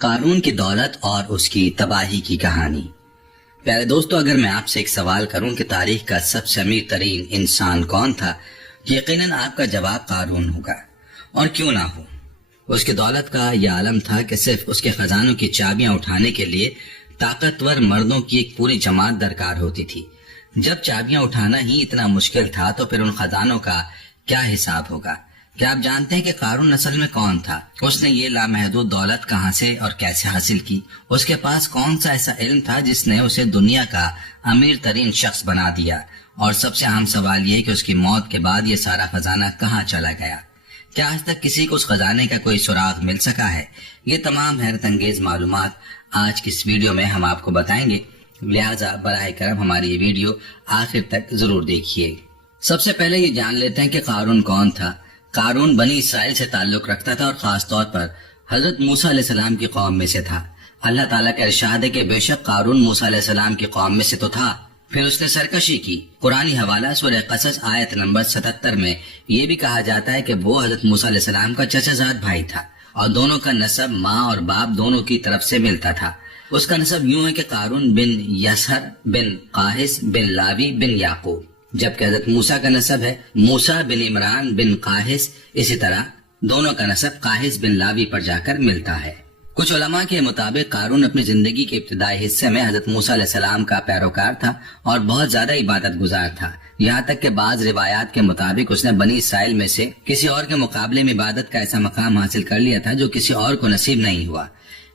قارون کی دولت اور اس کی تباہی کی کہانی۔ پیارے دوستو، اگر میں آپ سے ایک سوال کروں کہ تاریخ کا سب سے امیر ترین انسان کون تھا، یقیناً آپ کا جواب قارون ہوگا، اور کیوں نہ ہو۔ اس کی دولت کا یہ عالم تھا کہ صرف اس کے خزانوں کی چابیاں اٹھانے کے لیے طاقتور مردوں کی ایک پوری جماعت درکار ہوتی تھی۔ جب چابیاں اٹھانا ہی اتنا مشکل تھا تو پھر ان خزانوں کا کیا حساب ہوگا؟ کیا آپ جانتے ہیں کہ قارون اصل میں کون تھا؟ اس نے یہ لامحدود دولت کہاں سے اور کیسے حاصل کی؟ اس کے پاس کون سا ایسا علم تھا جس نے اسے دنیا کا امیر ترین شخص بنا دیا؟ اور سب سے اہم سوال یہ کہ اس کی موت کے بعد یہ سارا خزانہ کہاں چلا گیا؟ کیا آج تک کسی کو اس خزانے کا کوئی سراغ مل سکا ہے؟ یہ تمام حیرت انگیز معلومات آج کی اس ویڈیو میں ہم آپ کو بتائیں گے، لہٰذا براہ کرم ہماری یہ ویڈیو آخر تک ضرور دیکھیے۔ سب سے پہلے یہ جان لیتے ہیں کہ قارون کون تھا۔ قارون بنی اسرائیل سے تعلق رکھتا تھا اور خاص طور پر حضرت موسیٰ علیہ السلام کی قوم میں سے تھا۔ اللہ تعالیٰ کا ارشاد ہے کہ بے شک قارون موسیٰ علیہ السلام کی قوم میں سے تو تھا، پھر اس نے سرکشی کی۔ قرآنی حوالہ سورہ قصص آیت نمبر 77 میں یہ بھی کہا جاتا ہے کہ وہ حضرت موسیٰ علیہ السلام کا چچا زاد بھائی تھا اور دونوں کا نسب ماں اور باپ دونوں کی طرف سے ملتا تھا۔ اس کا نسب یوں ہے کہ قارون بن یسہر بن قاہس بن لاوی بن یعقوب، جبکہ حضرت موسیٰ کا نسب ہے موسیٰ بن عمران بن قاہس، اسی طرح دونوں کا نسب قاہس بن لاوی پر جا کر ملتا ہے۔ کچھ علماء کے مطابق قارون اپنی زندگی کے ابتدائی حصے میں حضرت موسیٰ علیہ السلام کا پیروکار تھا اور بہت زیادہ عبادت گزار تھا، یہاں تک کہ بعض روایات کے مطابق اس نے بنی اسرائیل میں سے کسی اور کے مقابلے میں عبادت کا ایسا مقام حاصل کر لیا تھا جو کسی اور کو نصیب نہیں ہوا۔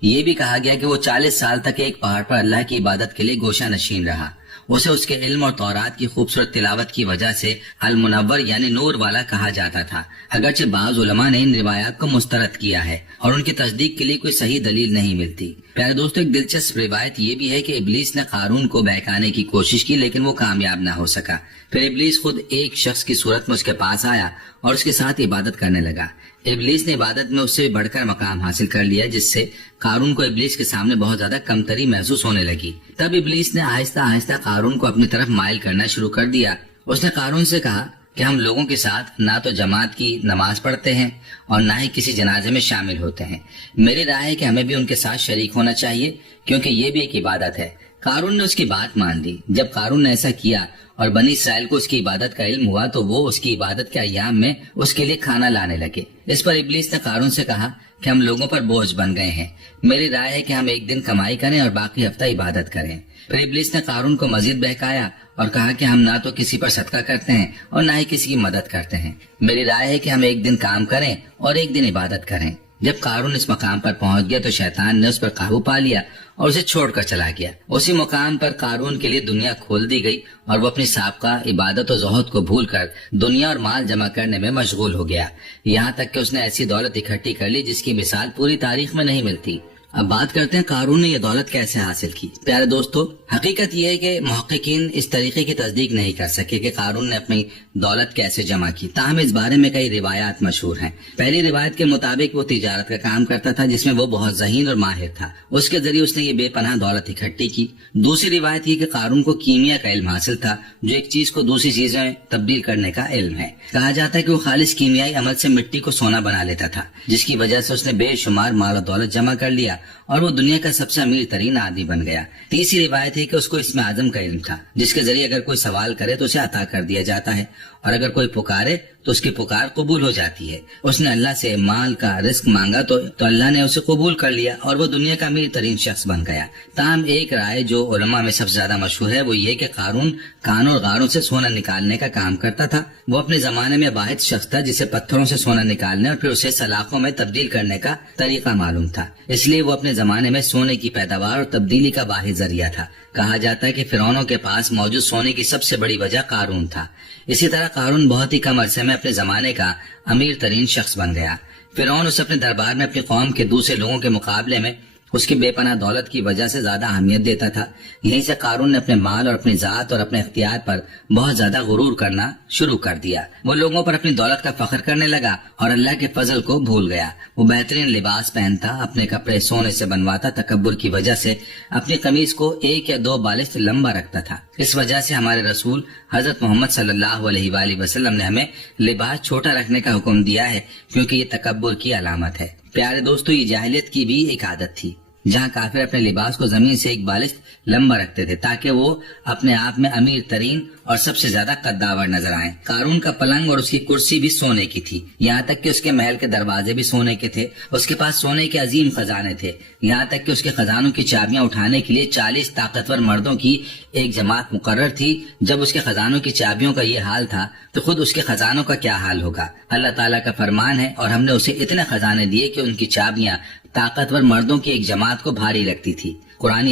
یہ بھی کہا گیا کہ وہ 40 سال تک ایک پہاڑ پر اللہ کی عبادت کے لیے گوشہ نشین رہا۔ اسے اس کے علم اور تورات کی خوبصورت تلاوت کی وجہ سے المنور یعنی نور والا کہا جاتا تھا، اگرچہ بعض علماء نے ان روایات کو مسترد کیا ہے اور ان کی تصدیق کے لیے کوئی صحیح دلیل نہیں ملتی۔ پیارے دوستو، ایک دلچسپ روایت یہ بھی ہے کہ ابلیس نے قارون کو بہکانے کی کوشش کی لیکن وہ کامیاب نہ ہو سکا۔ پھر ابلیس خود ایک شخص کی صورت میں اس کے پاس آیا اور اس کے ساتھ عبادت کرنے لگا۔ ابلیس نے عبادت میں اس سے بڑھ کر مقام حاصل کر لیا، جس سے قارون کو ابلیس کے سامنے بہت زیادہ کمتری محسوس ہونے لگی۔ تب ابلیس نے آہستہ آہستہ قارون کو اپنی طرف مائل کرنا شروع کر دیا۔ اس نے قارون سے کہا کہ ہم لوگوں کے ساتھ نہ تو جماعت کی نماز پڑھتے ہیں اور نہ ہی کسی جنازے میں شامل ہوتے ہیں، میری رائے ہے کہ ہمیں بھی ان کے ساتھ شریک ہونا چاہیے کیونکہ یہ بھی ایک عبادت ہے۔ قارون نے اس کی بات مان لی۔ جب قارون نے ایسا کیا اور بنی اسرائیل کو اس کی عبادت کا علم ہوا تو وہ اس کی عبادت کے ایام میں اس کے لیے کھانا لانے لگے۔ اس پر ابلیس نے قارون سے کہا کہ ہم لوگوں پر بوجھ بن گئے ہیں، میری رائے ہے کہ ہم ایک دن کمائی کریں اور باقی ہفتہ عبادت کریں۔ پھر ابلیس نے قارون کو مزید بہکایا اور کہا کہ ہم نہ تو کسی پر صدقہ کرتے ہیں اور نہ ہی کسی کی مدد کرتے ہیں، میری رائے ہے کہ ہم ایک دن کام کریں اور ایک دن عبادت کریں۔ جب قارون اس مقام پر پہنچ گیا تو شیطان نے اس پر قابو پا لیا اور اسے چھوڑ کر چلا گیا۔ اسی مقام پر قارون کے لیے دنیا کھول دی گئی اور وہ اپنی سابقہ عبادت و زہد کو بھول کر دنیا اور مال جمع کرنے میں مشغول ہو گیا، یہاں تک کہ اس نے ایسی دولت اکٹھی کر لی جس کی مثال پوری تاریخ میں نہیں ملتی۔ اب بات کرتے ہیں قارون نے یہ دولت کیسے حاصل کی۔ پیارے دوستو، حقیقت یہ ہے کہ محققین اس طریقے کی تصدیق نہیں کر سکے کہ قارون نے اپنی دولت کیسے جمع کی، تاہم اس بارے میں کئی روایات مشہور ہیں۔ پہلی روایت کے مطابق وہ تجارت کا کام کرتا تھا جس میں وہ بہت ذہین اور ماہر تھا، اس کے ذریعے اس نے یہ بے پناہ دولت اکٹھی کی۔ دوسری روایت یہ کہ قارون کو کیمیا کا علم حاصل تھا، جو ایک چیز کو دوسری چیزوں میں تبدیل کرنے کا علم ہے۔ کہا جاتا ہے کہ وہ خالص کیمیائی عمل سے مٹی کو سونا بنا لیتا تھا، جس کی وجہ سے اس نے بے شمار مال و دولت جمع کر لیا اور وہ دنیا کا سب سے امیر ترین آدمی بن گیا۔ تیسری روایت ہے کہ اس کو اسم اعظم کا علم تھا، جس کے ذریعے اگر کوئی سوال کرے تو اسے عطا کر دیا جاتا ہے اور اگر کوئی پکارے تو اس کی پکار قبول ہو جاتی ہے۔ اس نے اللہ سے مال کا رزق مانگا تو اللہ نے اسے قبول کر لیا اور وہ دنیا کا امیر ترین شخص بن گیا۔ تاہم ایک رائے جو علماء میں سب سے زیادہ مشہور ہے وہ یہ کہ قارون کانوں اور غاروں سے سونا نکالنے کا کام کرتا تھا۔ وہ اپنے زمانے میں واحد شخص تھا جسے پتھروں سے سونا نکالنے اور پھر اسے سلاخوں میں تبدیل کرنے کا طریقہ معلوم تھا، اس لیے وہ اپنے زمانے میں سونے کی پیداوار اور تبدیلی کا واحد ذریعہ تھا۔ کہا جاتا ہے کہ فرعونوں کے پاس موجود سونے کی سب سے بڑی وجہ قارون تھا۔ اسی طرح قارون بہت ہی کم عرصے میں اپنے زمانے کا امیر ترین شخص بن گیا۔ فرعون اسے اپنے دربار میں اپنی قوم کے دوسرے لوگوں کے مقابلے میں اس کی بے پناہ دولت کی وجہ سے زیادہ اہمیت دیتا تھا۔ یہیں سے قارون نے اپنے مال اور اپنی ذات اور اپنے اختیار پر بہت زیادہ غرور کرنا شروع کر دیا۔ وہ لوگوں پر اپنی دولت کا فخر کرنے لگا اور اللہ کے فضل کو بھول گیا۔ وہ بہترین لباس پہنتا، اپنے کپڑے سونے سے بنواتا، تکبر کی وجہ سے اپنی قمیض کو 1 یا 2 بالشت لمبا رکھتا تھا۔ اس وجہ سے ہمارے رسول حضرت محمد صلی اللہ علیہ وآلہ وسلم نے ہمیں لباس چھوٹا رکھنے کا حکم دیا ہے، کیونکہ یہ تکبر کی علامت ہے۔ پیارے دوستو، یہ جاہلیت کی بھی ایک عادت تھی جہاں کافر اپنے لباس کو زمین سے ایک بالشت لمبا رکھتے تھے تاکہ وہ اپنے آپ میں امیر ترین اور سب سے زیادہ قداور نظر آئیں۔ قارون کا پلنگ اور اس کی کرسی بھی سونے کی تھی، یہاں تک کہ اس کے محل کے دروازے بھی سونے کے تھے۔ اس کے پاس سونے کے عظیم خزانے تھے، یہاں تک کہ اس کے خزانوں کی چابیاں اٹھانے کے لیے 40 طاقتور مردوں کی ایک جماعت مقرر تھی۔ جب اس کے خزانوں کی چابیوں کا یہ حال تھا تو خود اس کے خزانوں کا کیا حال ہوگا۔ اللہ تعالیٰ کا فرمان ہے، اور ہم نے اسے اتنے خزانے دیے کہ ان کی چابیاں طاقتور مردوں کی ایک جماعت کو بھاری لگتی تھی۔ قرآن